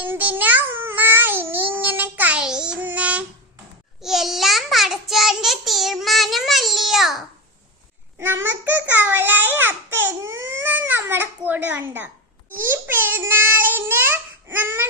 എന്തിനാ ഉമ്മ ഇനി ഇങ്ങനെ കഴിയുന്നേ? എല്ലാം പടച്ചവന്റെ തീരുമാനമല്ലയോ? നമുക്ക് കവലായി അപ്പ എന്നും നമ്മുടെ കൂടെ ഉണ്ട്. ഈ പെരുന്നാളിന് നമ്മൾ